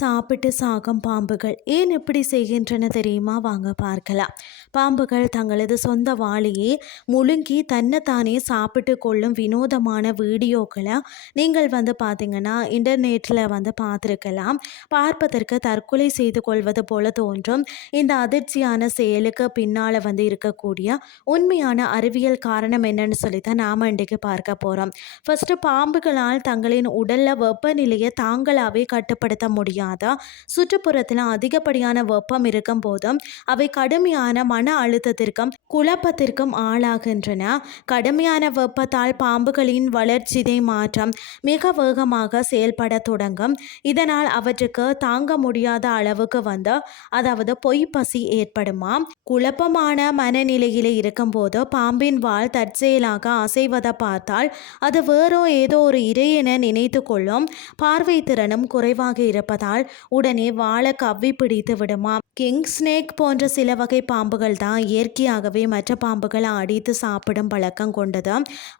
சாப்பிட்டு சாகும் பாம்புகள் ஏன் இப்படி செய்கின்றன தெரியுமா? வாங்க பார்க்கலாம். பாம்புகள் தங்களது சொந்த வாளியை முழுங்கி தன்னைத்தானே சாப்பிட்டு கொள்ளும் வினோதமான வீடியோக்களை நீங்கள் பார்த்தீங்கன்னா இன்டர்நெட்டில் பார்த்துருக்கலாம். பார்ப்பதற்கு தற்கொலை செய்து கொள்வது போல தோன்றும். இந்த அதிர்ச்சியான செயலுக்கு பின்னால் இருக்கக்கூடிய உண்மையான அறிவியல் காரணம் என்னன்னு சொல்லி தான் நாம் இன்றைக்கு பார்க்க போகிறோம். ஃபஸ்ட்டு, பாம்புகளால் தங்களின் உடலில் வெப்பநிலையை தாங்களாகவே கட்டுப்படுத்த முடியாத சுற்றுப்புறத்தில் அதிகப்படியான வெப்பம் இருக்கும் போதும் அவை கடுமையான மன அழுத்தத்திற்கும் குழப்பத்திற்கும் ஆளாகின்றன. கடுமையான வெப்பத்தால் பாம்புகளின் வளர்ச்சிதை மாற்றம் மிக வேகமாக செயல்பட தொடங்கும். இதனால் அவற்றுக்கு தாங்க முடியாத அளவுக்கு அதாவது பொய் பசி ஏற்படுமா. குழப்பமான மனநிலையிலே இருக்கும்போது பாம்பின் வால் தற்செயலாக அசைவதை பார்த்தால் அது வேறோ ஏதோ ஒரு இறையென நினைத்து கொள்ளும். பார்வை திறனும் குறைவாக இருப்பதால் உடனே வாழை கவ்வி பிடித்து விடுமா. கிங் ஸ்னேக் போன்ற சில வகை பாம்புகள் தான் இயற்கையாகவே மற்ற பாம்புகளை அடித்து சாப்பிடும் பழக்கம் கொண்டது.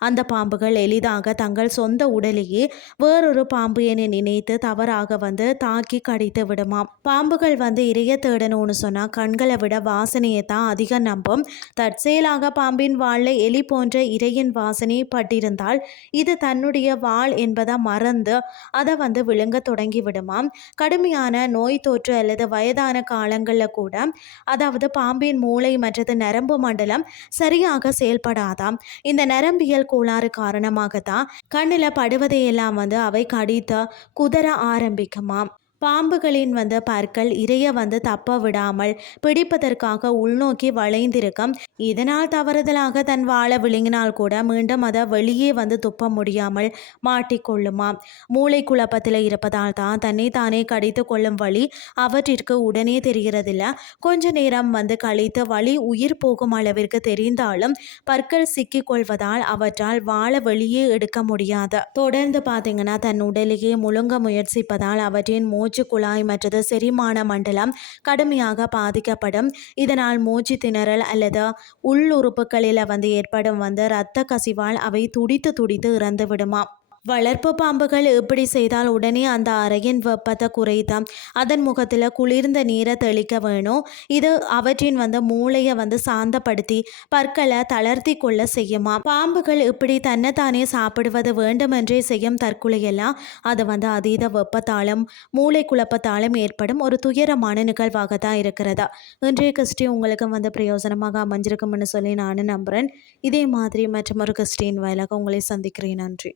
அந்த பாம்புகள் எளிதாக தங்கள் சொந்த உடலையே வேறொரு பாம்பு என நினைத்து தவறாக தாக்கி கடித்து விடுமா. பாம்புகள் இரைய தேடணும்னு சொன்னால் கண்களை விட வாசனையை தான் அதிகம் நம்பும். தற்செயலாக பாம்பின் வாழை எலி போன்ற இரையின் வாசனை பட்டிருந்தால் இது தன்னுடைய வாள் என்பதை மறந்து அதை விழுங்க தொடங்கி விடுமாம். கடுமையான நோய் தொற்று அல்லது வயதான காலங்களில் கூட அதாவது பாம்பின் மூளை மற்றது நரம்பு மண்டலம் சரியாக செயல்படாதாம். இந்த நரம்பியல் கோளாறு காரணமாகத்தான் கண்ணில் படுவதையெல்லாம் அவை கடித்து குதற ஆரம்பிக்குமாம். பாம்புகளின் பற்கள் இரைய தப்ப விடாமல் பிடிப்பதற்காக உள்நோக்கி வளைந்திருக்கும். இதனால் தவறுதலாக தன் வாழை விழுங்கினால் கூட மீண்டும் அதை வெளியே துப்ப முடியாமல் மாட்டிக்கொள்ளுமா. மூளை குழப்பத்தில் இருப்பதால் தான் தன்னை தானே கடித்து கொள்ளும் வழி அவற்றிற்கு உடனே தெரிகிறதில்ல. கொஞ்ச நேரம் கழித்து வழி உயிர் போகும் அளவிற்கு தெரிந்தாலும் பற்கள் சிக்கிக் கொள்வதால் அவற்றால் வாழை வெளியே எடுக்க முடியாது. தொடர்ந்து பார்த்தீங்கன்னா தன் உடலையே முழுங்க முயற்சிப்பதால் அவற்றின் மூச்சு குழாய் மற்றது செரிமான மண்டலம் கடுமையாக பாதிக்கப்படும். இதனால் மூச்சு திணறல் அல்லது உள்ளுறுப்புகளில் ஏற்படும் இரத்த கசிவால் அவை துடித்து துடித்து இறந்து விடுமா. வளர்ப்பு பாம்புகள் இப்படி செய்தால் உடனே அந்த அறையின் வெப்பத்தை குறைத்தாம் அதன் முகத்தில் குளிர்ந்த நீரை தெளிக்க வேணும். இது அவற்றின் மூளையை சாந்தப்படுத்தி பற்களை தளர்த்தி கொள்ள செய்யுமா. பாம்புகள் இப்படி தன்னைத்தானே சாப்பிடுவது வேண்டுமென்றே செய்யும் தற்கொலையெல்லாம் அது அதீத வெப்பத்தாலும் மூளை குழப்பத்தாலும் ஏற்படும் ஒரு துயரமான நிகழ்வாக தான் இருக்கிறதா. இன்றைய கிறிஸ்டி உங்களுக்கு பிரயோஜனமாக அமைஞ்சிருக்கும்னு சொல்லி நானும் நம்புகிறேன். இதே மாதிரி மற்றொரு கிறிஸ்டின் வாயிலாக உங்களை சந்திக்கிறேன். நன்றி.